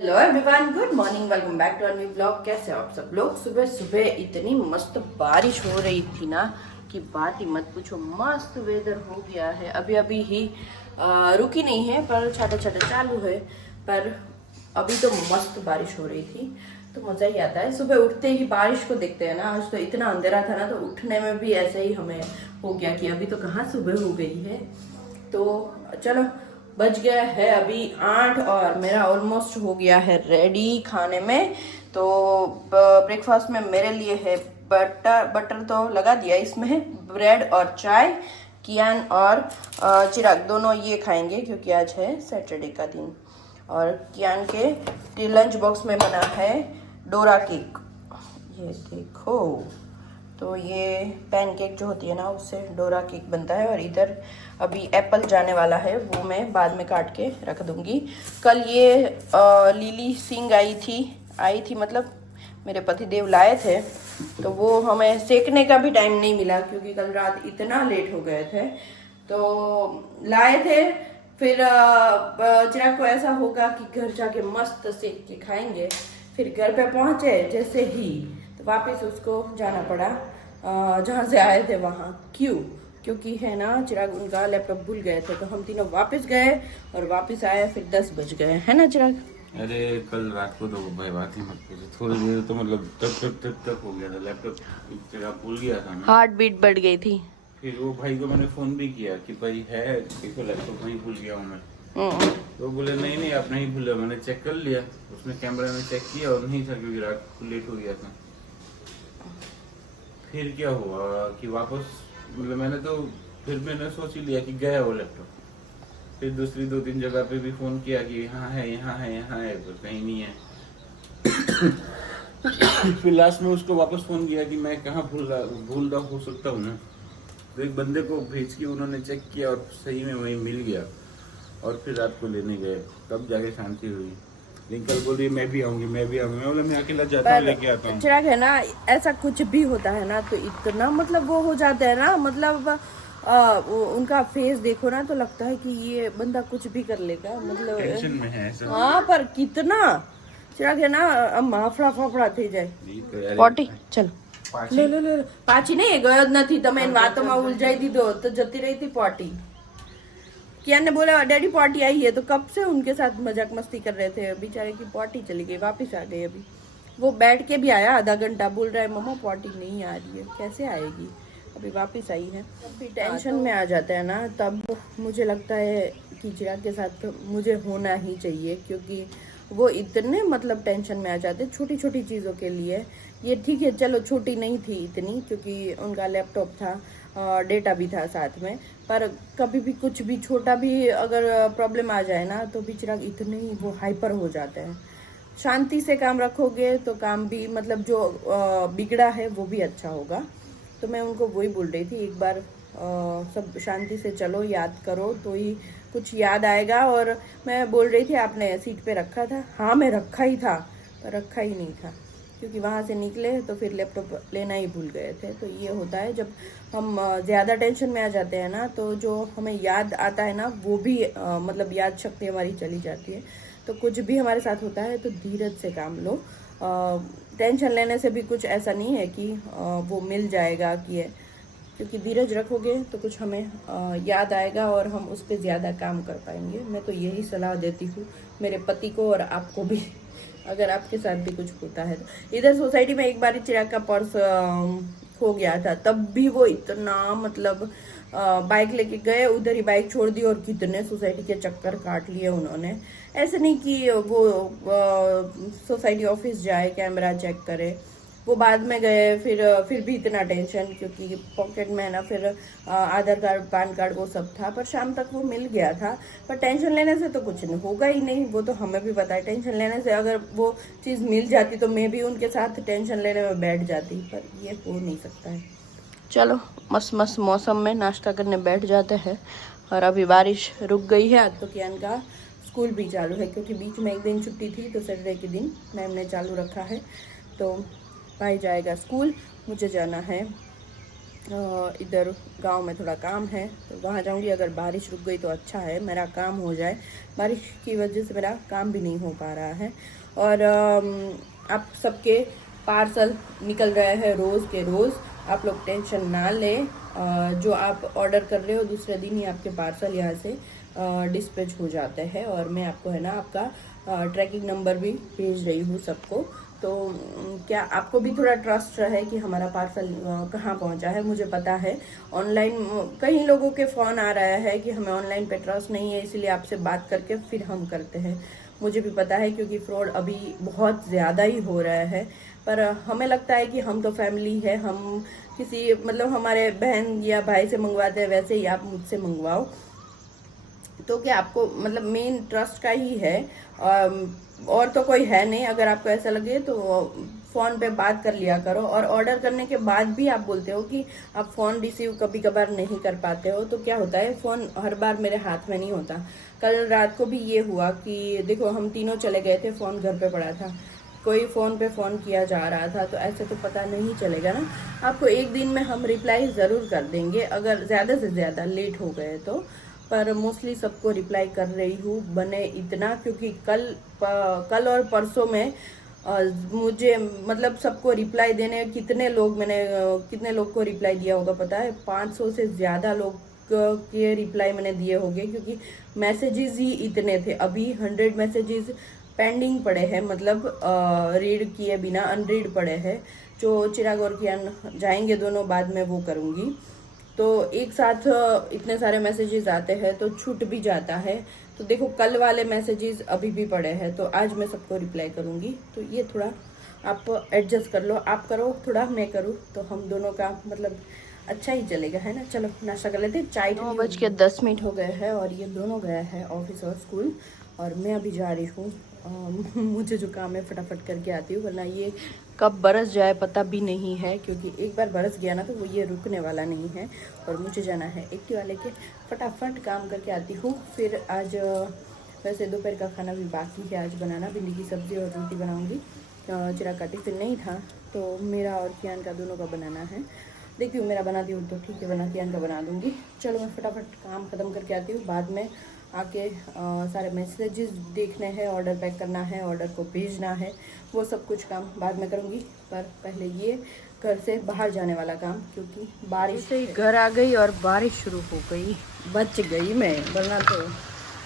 Hello everyone, good morning, welcome back to our new blog. कैसे हो आप सब लोग। सुबह सुबह इतनी मस्त बारिश हो रही थी ना कि बात ही मत पूछो। मस्त वेदर हो गया है। अभी अभी ही रुकी नहीं है पर छाटा छाटा चालू है। पर अभी तो मस्त बारिश हो रही थी तो मज़ा ही आता है। सुबह उठते ही बारिश को देखते हैं ना। आज तो इतना अंधेरा था ना तो उठने में भी ऐसे ही हमें हो गया कि अभी तो कहाँ सुबह हो गई है। तो चलो, बज गया है अभी 8 और मेरा ऑलमोस्ट हो गया है रेडी खाने में। तो ब्रेकफास्ट में मेरे लिए है बटर तो लगा दिया इसमें, ब्रेड और चाय। कियान और चिराग दोनों ये खाएंगे क्योंकि आज है सैटरडे का दिन। और कियान के लंच बॉक्स में बना है डोरा केक, ये देखो। तो ये पैनकेक जो होती है ना उससे डोरा केक बनता है। और इधर अभी एप्पल जाने वाला है, वो मैं बाद में काट के रख दूंगी। कल ये लीली सिंग आई थी मतलब मेरे पतिदेव लाए थे, तो वो हमें सेकने का भी टाइम नहीं मिला क्योंकि कल रात इतना लेट हो गए थे। तो लाए थे, फिर चिराग को ऐसा होगा कि घर जाके मस्त सेक के खाएंगे। फिर घर पे पहुंचे जैसे ही तो वापस उसको जाना पड़ा जहाँ से आए थे वहाँ। क्योंकि है ना चिराग उनका लैपटॉप भूल गए थे, तो हम तीनों वापस गए और वापस आए फिर 10 बज गए, है ना चिराग। अरे कल रात को तो भाई बात ही मत पूछो। थोड़ी देर तो मतलब तक हो गया था। लैपटॉप तेरा भूल गया था ना, हार्ट बीट बढ़ गई थी। फिर वो भाई को मैंने फोन भी किया कि भाई है देखो लैपटॉप वहीं भूल गया हूँ मैं। तो बोले नहीं आप नहीं भूले, मैंने चेक कर लिया, उसमें कैमरा में चेक किया और नहीं था क्योंकि रात को लेट हो गया था। फिर क्या हुआ कि वापस मतलब मैंने सोच ही लिया कि गया वो लैपटॉप। फिर दूसरी 2-3 जगह पे भी फोन किया कि यहाँ है पर कहीं नहीं है। फिर लास्ट में उसको वापस फोन किया कि मैं कहाँ भूल रहा हो सकता हूँ ना। तो एक बंदे को भेज के उन्होंने चेक किया और सही में वही मिल गया। और फिर रात को लेने गए, तब जाके शांति हुई। रिंकल बोल रही मैं भी आऊंगी। मैं बोला मैं अकेला जाता हूँ, लेके आता हूँ। चिराग है ना, ऐसा कुछ भी होता है ना तो इतना मतलब वो हो जाता है ना, मतलब उनका फेस देखो ना तो लगता है कि ये बंदा कुछ भी कर लेगा, मतलब टेंशन में है ऐसा। हाँ पर कितना चिराग है ना हाफड़ा फाफड़ा थी जाए। तो यार પોટી ચલો લે પાછી નહીં ગયો જ નથી તમે એની વાતોમાં ઉલझाई દીધો तो जती रही थी पॉटी। कियान ने बोला डैडी पॉटी आई है, तो कब से उनके साथ मजाक मस्ती कर रहे थे। बेचारे की पॉटी चली गई, वापस आ गई। अभी वो बैठ के भी आया आधा घंटा, बोल रहा है मम्मा पॉटी नहीं आ रही है। कैसे आएगी, अभी वापस आई है। जब भी टेंशन में आ जाता है ना तब मुझे लगता है कि चिराग के साथ तो मुझे होना ही चाहिए, क्योंकि वो इतने मतलब टेंशन में आ जाते छोटी छोटी चीज़ों के लिए। ये ठीक है चलो छोटी नहीं थी इतनी क्योंकि उनका लैपटॉप था, डेटा भी था साथ में, पर कभी भी कुछ भी छोटा भी अगर प्रॉब्लम आ जाए ना तो भी चिराग इतने ही वो हाइपर हो जाते हैं। शांति से काम रखोगे तो काम भी मतलब जो बिगड़ा है वो भी अच्छा होगा। तो मैं उनको वही बोल रही थी, एक बार सब शांति से चलो, याद करो तो ही कुछ याद आएगा। और मैं बोल रही थी आपने सीट पे रखा था, हाँ मैं रखा ही था पर रखा ही नहीं था क्योंकि वहाँ से निकले तो फिर लैपटॉप लेना ही भूल गए थे। तो ये होता है जब हम ज़्यादा टेंशन में आ जाते हैं ना, तो जो हमें याद आता है ना वो भी मतलब याद शक्ति हमारी चली जाती है। तो कुछ भी हमारे साथ होता है तो धीरज से काम लो। टेंशन लेने से भी कुछ ऐसा नहीं है कि वो मिल जाएगा कि है, क्योंकि धीरज रखोगे तो कुछ हमें याद आएगा और हम उस पर ज़्यादा काम कर पाएंगे। मैं तो यही सलाह देती हूँ मेरे पति को और आपको भी, अगर आपके साथ भी कुछ होता है तो। इधर सोसाइटी में एक बार चिराग का पर्स खो गया था, तब भी वो इतना मतलब बाइक लेके गए, उधर ही बाइक छोड़ दी और कितने सोसाइटी के चक्कर काट लिए उन्होंने। ऐसे नहीं कि वो सोसाइटी ऑफिस जाए कैमरा चेक करे, वो बाद में गए। फिर भी इतना टेंशन क्योंकि पॉकेट में है ना, फिर आधार कार्ड पैन कार्ड वो सब था, पर शाम तक वो मिल गया था। पर टेंशन लेने से तो कुछ नहीं होगा ही नहीं, वो तो हमें भी पता है। टेंशन लेने से अगर वो चीज़ मिल जाती तो मैं भी उनके साथ टेंशन लेने में बैठ जाती, पर ये हो नहीं सकता है। चलो मस्त मस्त मौसम में नाश्ता करने बैठ जाते हैं। और अभी बारिश रुक गई है, आज तो कियान का स्कूल भी चालू है क्योंकि बीच में एक दिन छुट्टी थी तो सैटरडे के दिन मैम ने चालू रखा है। तो भाई जाएगा स्कूल, मुझे जाना है इधर गांव में थोड़ा काम है तो वहाँ जाऊंगी। अगर बारिश रुक गई तो अच्छा है, मेरा काम हो जाए। बारिश की वजह से मेरा काम भी नहीं हो पा रहा है। और आप सबके पार्सल निकल रहे हैं रोज़ के रोज़, आप लोग टेंशन ना लें। जो आप ऑर्डर कर रहे हो दूसरे दिन ही आपके पार्सल यहाँ से डिस्पैच हो जाते हैं। और मैं आपको है ना आपका ट्रैकिंग नंबर भी भेज रही हूँ सबको। तो क्या आपको भी थोड़ा ट्रस्ट रहे कि हमारा पार्सल कहाँ पहुँचा है। मुझे पता है ऑनलाइन कई लोगों के फ़ोन आ रहा है कि हमें ऑनलाइन पे ट्रस्ट नहीं है, इसलिए आपसे बात करके फिर हम करते हैं। मुझे भी पता है क्योंकि फ्रॉड अभी बहुत ज़्यादा ही हो रहा है। पर हमें लगता है कि हम तो फैमिली है, हम किसी मतलब हमारे बहन या भाई से मंगवाते हैं, वैसे ही आप मुझसे मंगवाओ। तो क्या आपको मतलब मेन ट्रस्ट का ही है और तो कोई है नहीं। अगर आपको ऐसा लगे तो फ़ोन पे बात कर लिया करो। और ऑर्डर करने के बाद भी आप बोलते हो कि आप फ़ोन रिसीव कभी कभार नहीं कर पाते हो, तो क्या होता है फ़ोन हर बार मेरे हाथ में नहीं होता। कल रात को भी ये हुआ कि देखो हम तीनों चले गए थे, फ़ोन घर पे पड़ा था, कोई फ़ोन पे फ़ोन किया जा रहा था, तो ऐसे तो पता नहीं चलेगा ना। आपको एक दिन में हम रिप्लाई ज़रूर कर देंगे अगर ज़्यादा से ज़्यादा लेट हो गए तो। पर मोस्टली सबको रिप्लाई कर रही हूँ, बने इतना, क्योंकि कल और परसों में मुझे मतलब सबको रिप्लाई देने कितने लोग को रिप्लाई दिया होगा पता है? 500 से ज़्यादा लोग के रिप्लाई मैंने दिए होंगे, क्योंकि मैसेजेस ही इतने थे। अभी 100 मैसेजेस पेंडिंग पड़े हैं, मतलब रीड किए बिना अनरीड पड़े हैं। जो चिराग और कियान जाएंगे दोनों, बाद में वो करूँगी। तो एक साथ इतने सारे मैसेजेस आते हैं तो छूट भी जाता है। तो देखो कल वाले मैसेजेस अभी भी पड़े हैं, तो आज मैं सबको रिप्लाई करूँगी। तो ये थोड़ा आप एडजस्ट कर लो, आप करो थोड़ा, मैं करूँ, तो हम दोनों का मतलब अच्छा ही चलेगा, है ना। चलो नाश्ता कर लेते हैं। चाय 9:10 हो गए हैं और ये दोनों गए हैं ऑफिस और स्कूल, और मैं अभी जा रही हूँ। मुझे जो काम है फटाफट करके आती हूँ, वरना ये कब बरस जाए पता भी नहीं है, क्योंकि एक बार बरस गया ना तो वो ये रुकने वाला नहीं है। और मुझे जाना है एक्टिवा लेके, फटाफट काम करके आती हूँ। फिर आज वैसे दोपहर का खाना भी बाकी है आज बनाना, भिंडी की सब्ज़ी और रोटी बनाऊँगी। चिराग का टिफिन नहीं था तो मेरा और कियान का दोनों का बनाना है। देखती हूँ मेरा बनाती हूँ तो ठीक है, बना कियान का बना दूँगी। चलो मैं फटाफट काम ख़त्म करके आती हूँ। बाद में आके सारे मैसेजेस देखने हैं, ऑर्डर पैक करना है, ऑर्डर को भेजना है, वो सब कुछ काम बाद में करूँगी। पर पहले ये घर से बाहर जाने वाला काम, क्योंकि बारिश से ही घर आ गई और बारिश शुरू हो गई। बच गई मैं, वरना तो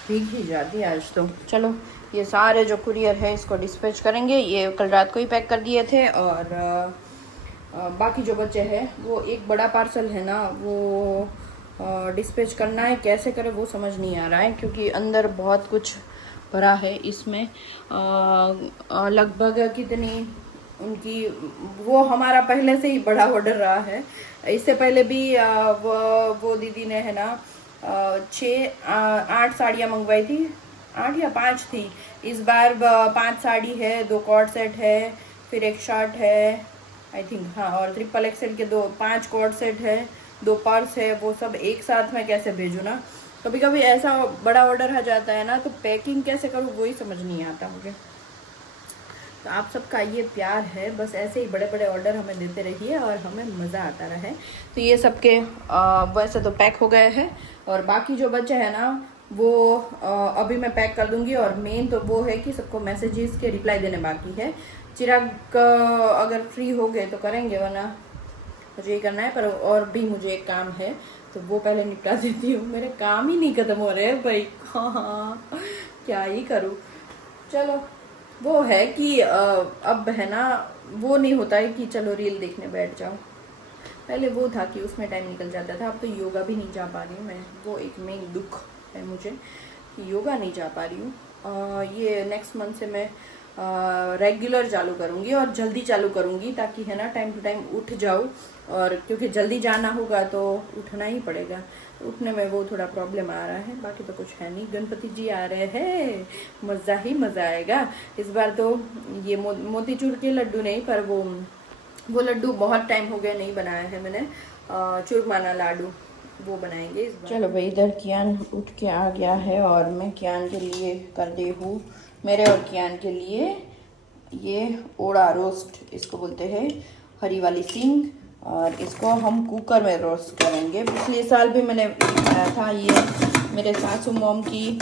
भीग ही जाती आज तो। चलो ये सारे जो कुरियर है इसको डिस्पैच करेंगे। ये कल रात को ही पैक कर दिए थे। और बाकी जो बचे हैं वो एक बड़ा पार्सल है ना, वो डिस्पैच करना है। कैसे करें वो समझ नहीं आ रहा है, क्योंकि अंदर बहुत कुछ भरा है इसमें। लगभग कितनी उनकी, वो हमारा पहले से ही बड़ा ऑर्डर रहा है। इससे पहले भी वो दीदी ने है ना 8 साड़ियाँ मंगवाई थी, 8 या 5 थी। इस बार 5 साड़ी है, 2 कॉर्ड सेट है, फिर एक शर्ट है आई थिंक, हाँ, और ट्रिपल एक्सेल के 5 कॉर्ड सेट है, 2 पर्स है। वो सब एक साथ मैं कैसे भेजूँ ना। कभी कभी ऐसा बड़ा ऑर्डर आ जाता है ना, तो पैकिंग कैसे करूँ वही समझ नहीं आता मुझे। तो आप सबका ये प्यार है, बस ऐसे ही बड़े बड़े ऑर्डर हमें देते रहिए और हमें मज़ा आता रहे। तो ये सबके वैसे तो पैक हो गए हैं, और बाकी जो बचे हैं ना वो अभी मैं पैक कर दूंगी। और मेन तो वो है कि सबको मैसेजेस के रिप्लाई देने बाकी है। चिराग अगर फ्री हो गए तो करेंगे, वरना मुझे ये करना है। पर और भी मुझे एक काम है तो वो पहले निपटा देती हूँ। मेरे काम ही नहीं खत्म हो रहे हैं भाई, हाँ क्या ही करूँ। चलो वो है कि अब है ना वो नहीं होता है कि चलो रील देखने बैठ जाओ। पहले वो था कि उसमें टाइम निकल जाता था। अब तो योगा भी नहीं जा पा रही हूँ मैं, वो एक मेन दुख है मुझे कि योगा नहीं जा पा रही हूँ। ये नेक्स्ट मंथ से मैं रेगुलर चालू करूँगी और जल्दी चालू करूँगी, ताकि है ना टाइम टू टाइम उठ जाऊँ। और क्योंकि जल्दी जाना होगा तो उठना ही पड़ेगा, उठने में वो थोड़ा प्रॉब्लम आ रहा है। बाकी तो कुछ है नहीं। गणपति जी आ रहे हैं, मज़ा ही मज़ा आएगा। इस बार तो ये मोतीचूर के लड्डू नहीं, पर वो लड्डू बहुत टाइम हो गया नहीं बनाया है मैंने। चुरमाना लाडू वो बनाएंगे इस बार। चलो भाई, इधर कियान उठ के आ गया है और मैं कियान के लिए कर दी हूँ, मेरे और कियान के लिए ये ओड़ा रोस्ट इसको बोलते हैं, हरी वाली सींग और इसको हम कुकर में रोस्ट करेंगे। पिछले साल भी मैंने बनाया था। ये मेरे सासू मॉम की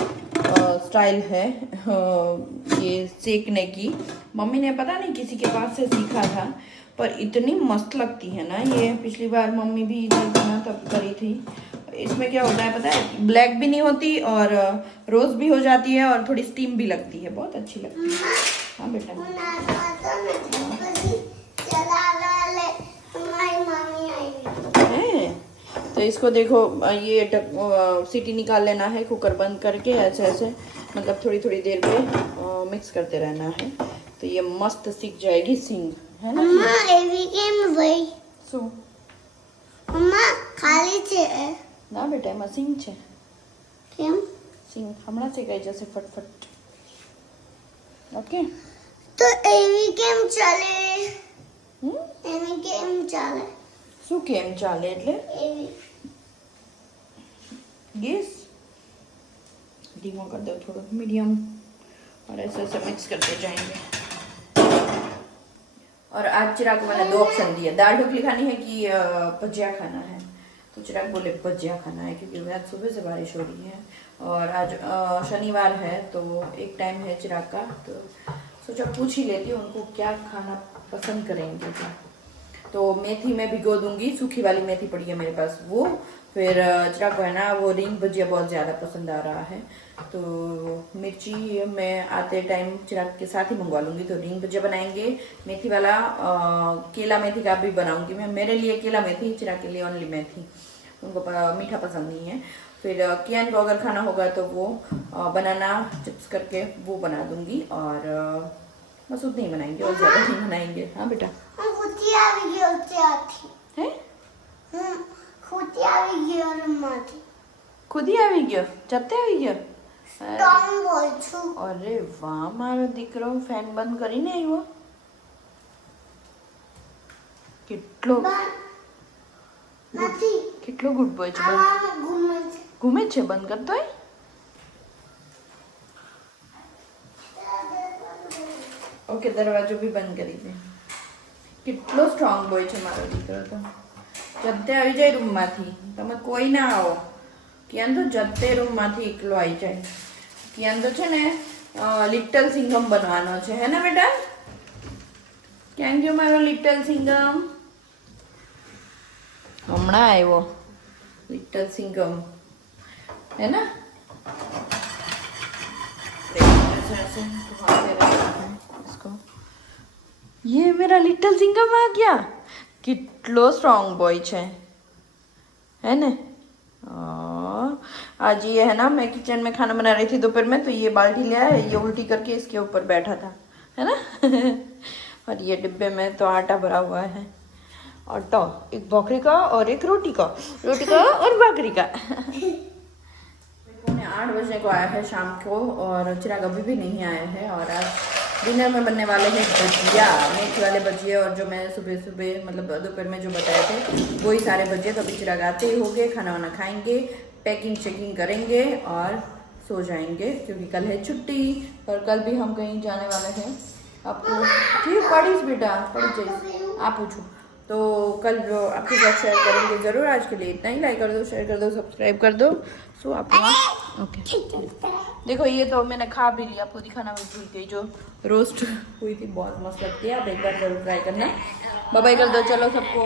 स्टाइल है ये सेकने की। मम्मी ने पता नहीं किसी के पास से सीखा था, पर इतनी मस्त लगती है ना ये। पिछली बार मम्मी भी इधर बना तब करी थी। इसमें क्या होता है पता है, ब्लैक भी नहीं होती और रोस्ट भी हो जाती है और थोड़ी स्टीम भी लगती है, बहुत अच्छी लगती है। हाँ बेटा, तो इसको देखो, ये सीटी निकाल लेना है कुकर बंद करके, ऐसे ऐसे मतलब थोड़ी थोड़ी देर पे मिक्स करते रहना है, तो ये मस्त सीख जाएगी सिंग, है ना। શું ખાલી છે ના બેટા, એમાં સિંગ છે, કેમ સિંગ હમણાં શેકાઈ જશે ફટફટ. ઓકે, તો એવી કેમ ચાલે હમ એવી કેમ ચાલે શું કેમ ચાલે એટલે એવી गैस धीमा कर दो थोड़ा, मीडियम, और ऐसे ऐसे मिक्स करते जाएंगे। और आज चिराग को मैंने 2 ऑप्शन दिए, दाल ढोकली खानी है कि भजिया खाना है। तो चिराग बोले भजिया खाना है, क्योंकि आज सुबह से बारिश हो रही है और आज शनिवार है तो एक टाइम है चिराग का, तो सोचा पूछ ही लेती हूँ उनको क्या खाना पसंद करेंगे। तो मेथी में भिगो दूंगी, सूखी वाली मेथी पड़ी है मेरे पास वो। फिर चिराग को है ना वो रिंग भजिया बहुत ज़्यादा पसंद आ रहा है, तो मिर्ची मैं आते टाइम चिराग के साथ ही मंगवा लूँगी। तो रिंग भजिया बनाएंगे, मेथी वाला केला मेथी का भी बनाऊंगी मैं। मेरे लिए केला मेथी, चिराग के लिए ओनली मेथी, उनको मीठा पसंद नहीं है। फिर कियान को अगर खाना होगा तो वो बनाना चिप्स करके वो बना दूंगी, और बस उतनी ही बनाएंगे और ज़्यादा नहीं बनाएंगे। हाँ बेटा, ખૂટી આવી ગયો ત્યાંથી है ખૂટી આવી ગયો રમવાથી खुद ही આવી ગયો, જતે આવી ગયો। ટોમ બોલ છું અરે વાહ, મારો દીકરો ફેન બંધ કરીને આવ્યો। કેટલો નથી કેટલો ગુડ બોય છે, આ ઘૂમે છે ઘૂમે છે, બંધ કરતો હોય। ઓકે, દરવાજો બી બંધ કરી દે। કેટલો સ્ટ્રોંગ બોય છે મારો દીકરો, તો જતે આવી જાય રૂમમાંથી, તમે કોઈ ના આવો। કિયાન તો જતે રૂમમાંથી એકલો આવી જાય। કિયાન તો છે ને લિટલ સિંગમ બનવાનો છે, હે ને બેટા? ક્યાં ગયો મારો લિટલ સિંગમ? હમણાં આવ્યો લિટલ સિંગમ, है ना? इसको, ये मेरा लिटिल सिंगम आ गया। कितलो स्ट्रॉन्ग बॉय है ने। आज ये है ना, मैं किचन में खाना बना रही थी दोपहर में, तो ये बाल्टी ले आया, ये उल्टी करके इसके ऊपर बैठा था, है ना। और ये डिब्बे में तो आटा भरा हुआ है, आटा एक भाखरी का और एक रोटी का और भाखरी का। 8 बजने को आया है शाम को, और चिराग अभी भी नहीं आया है। और आज डिनर में बनने वाले हैं भजिया, मेथी वाले भजिए, और जो मैं सुबह सुबह मतलब दोपहर में जो बताए थे वही सारे भजिए। तो अभी चिराग आते ही होंगे, खाना वाना खाएंगे, पैकिंग चेकिंग करेंगे और सो जाएंगे, क्योंकि कल है छुट्टी। और कल भी हम कहीं जाने वाले हैं। आपको ठीक पढ़ीस बेटा, पढ़ी जाइए, आप पूछो। तो कल जो आपके साथ शेयर करेंगे ज़रूर। आज के लिए इतना ही। लाइक कर दो, शेयर कर दो, सब्सक्राइब कर दो। सो आप ओके, देखो ये तो मैंने खा भी लिया, आपको दिखाना भी भूल गई। जो रोस्ट हुई थी बहुत मस्त लगती है, आप एक बार जरूर ट्राई करना। बाय बाय कर दो, चलो सबको।